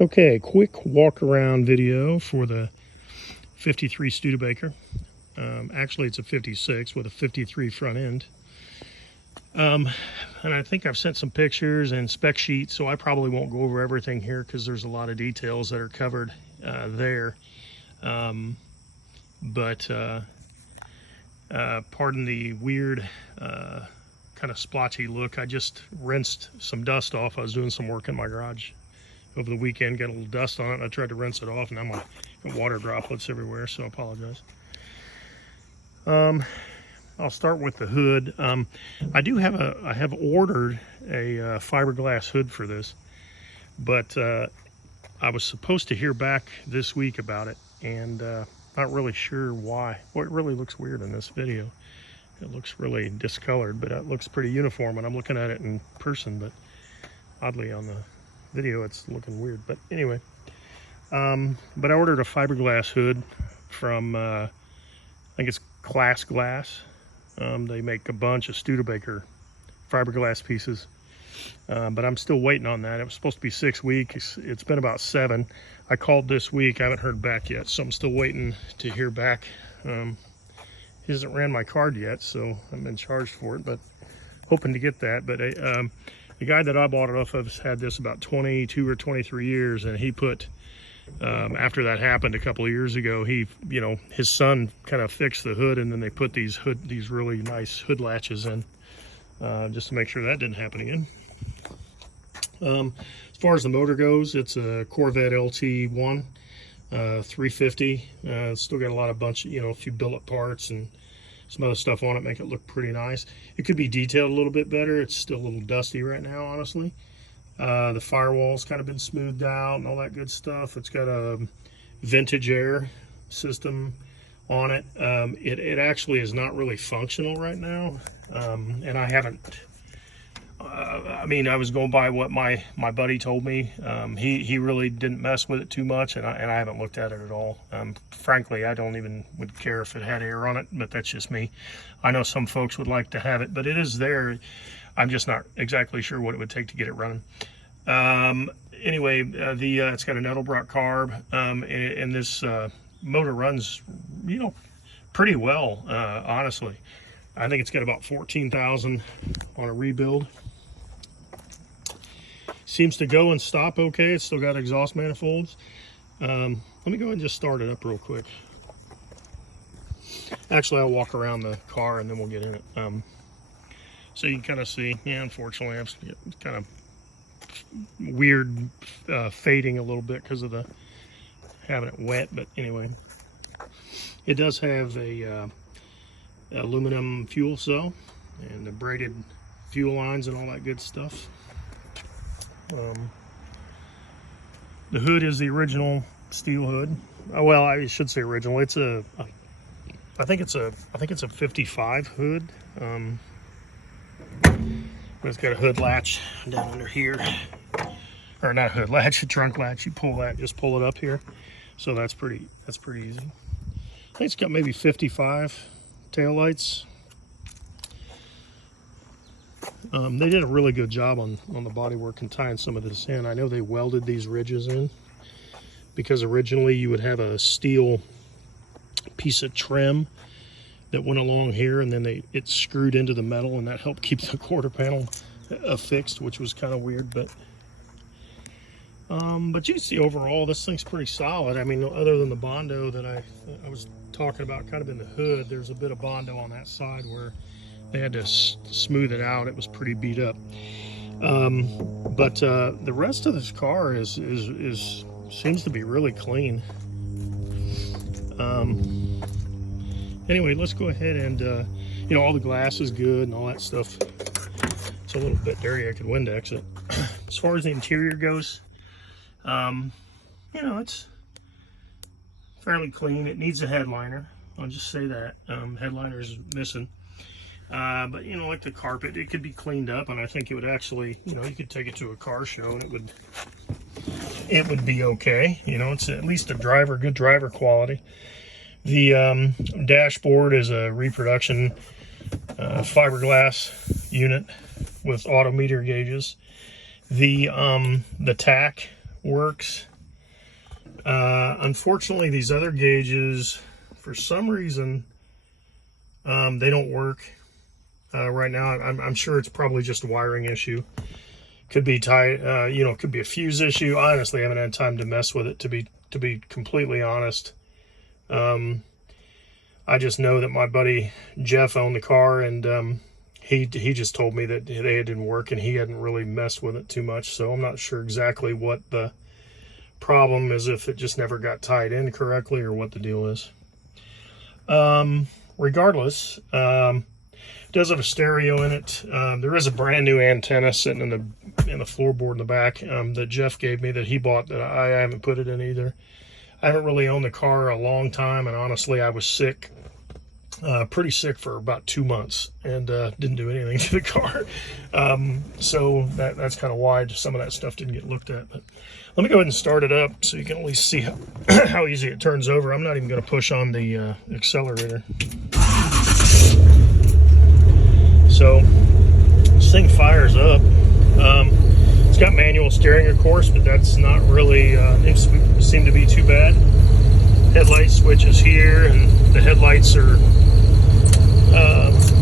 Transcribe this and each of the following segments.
Okay, quick walk around video for the 53 Studebaker. Actually, it's a 56 with a 53 front end. And I think I've sent some pictures and spec sheets, so I probably won't go over everything here because there's a lot of details that are covered there. Pardon the weird kind of splotchy look. I just rinsed some dust off. I was doing some work in my garage over the weekend, got a little dust on it, and I tried to rinse it off, and now got water droplets everywhere, so I apologize. I'll start with the hood. I have ordered a fiberglass hood for this, but I was supposed to hear back this week about it, and not really sure why. Well, it really looks weird in this video. It looks really discolored, but it looks pretty uniform when I'm looking at it in person, but oddly on the video it's looking weird. But anyway, but I ordered a fiberglass hood from I think it's Class Glass. They make a bunch of Studebaker fiberglass pieces, but I'm still waiting on that. It was supposed to be 6 weeks. It's been about 7. I called this week. I haven't heard back yet, so I'm still waiting to hear back. He hasn't ran my card yet, so I've been charged for it, but hoping to get that. But the guy that I bought it off of has had this about 22 or 23 years, and he put, after that happened a couple of years ago, his son kind of fixed the hood, and then they put these really nice hood latches in, just to make sure that didn't happen again. As far as the motor goes, it's a Corvette LT1 350. It's still got a few billet parts and some other stuff on it, make it look pretty nice. It could be detailed a little bit better. It's still a little dusty right now, honestly. The firewall's kind of been smoothed out and all that good stuff. It's got a vintage air system on it. It actually is not really functional right now, and I haven't. I was going by what my buddy told me. He really didn't mess with it too much, and I haven't looked at it at all. Frankly, I don't even would care if it had air on it, but that's just me. I know some folks would like to have it, but it is there. I'm just not exactly sure what it would take to get it running. Anyway, it's got an Edelbrock carb, and this motor runs, pretty well, honestly. I think it's got about 14,000 on a rebuild. Seems to go and stop okay. It's still got exhaust manifolds. Let me go ahead and just start it up real quick. Actually, I'll walk around the car and then we'll get in it. So you can kind of see, unfortunately, I'm kind of weird fading a little bit because of the having it wet. But anyway, it does have a aluminum fuel cell and the braided fuel lines and all that good stuff. The hood is the original steel hood. Well, I should say original. It's I think it's a 55 hood. It's got a hood latch down under here, or not hood latch, a trunk latch. You pull that, just pull it up here. So that's pretty easy. I think it's got maybe 55 taillights. They did a really good job on the bodywork and tying some of this in. I know they welded these ridges in because originally you would have a steel piece of trim that went along here, and then it screwed into the metal, and that helped keep the quarter panel affixed, which was kind of weird. But you can see overall this thing's pretty solid. Other than the Bondo that I was talking about kind of in the hood, there's a bit of Bondo on that side where they had to smooth it out. It was pretty beat up. But the rest of this car seems to be really clean. Anyway, let's go ahead and all the glass is good and all that stuff. It's a little bit dirty. I could Windex it. As far as the interior goes, it's fairly clean. It needs a headliner. I'll just say that. Headliner is missing. But like the carpet, it could be cleaned up, and I think it would actually, you could take it to a car show and it would be okay. It's at least good driver quality. The dashboard is a reproduction fiberglass unit with auto meter gauges. The tack works. Unfortunately, these other gauges, for some reason, they don't work right now. I'm sure it's probably just a wiring issue. Could be tight, you know, could be a fuse issue. I honestly haven't had time to mess with it, to be completely honest. I just know that my buddy Jeff owned the car, and he just told me that they didn't work, and he hadn't really messed with it too much. So I'm not sure exactly what the problem is, if it just never got tied in correctly or what the deal is. Regardless, it does have a stereo in it. There is a brand new antenna sitting in the floorboard in the back that Jeff gave me, that he bought, that I haven't put it in either. I haven't really owned the car a long time, and honestly, I was sick, pretty sick for about 2 months, and didn't do anything to the car. So that's kind of why some of that stuff didn't get looked at. But let me go ahead and start it up so you can at least see how easy it turns over. I'm not even going to push on the accelerator. So this thing fires up. It's got manual steering, of course, but that's not really, it seemed to be too bad. Headlight switches here, and the headlights are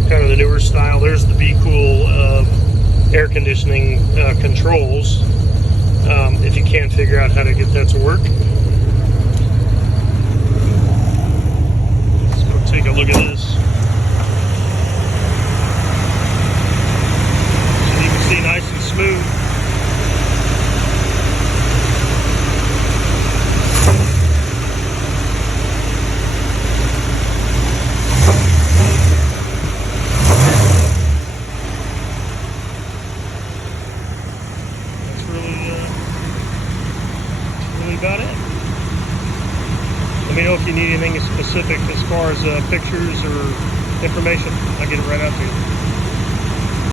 kind of the newer style. There's the Be Cool air conditioning controls, if you can't figure out how to get that to work. Let's go take a look at this. So you can see nice and smooth. About it. Let me know if you need anything specific as far as pictures or information. I'll get it right out to you.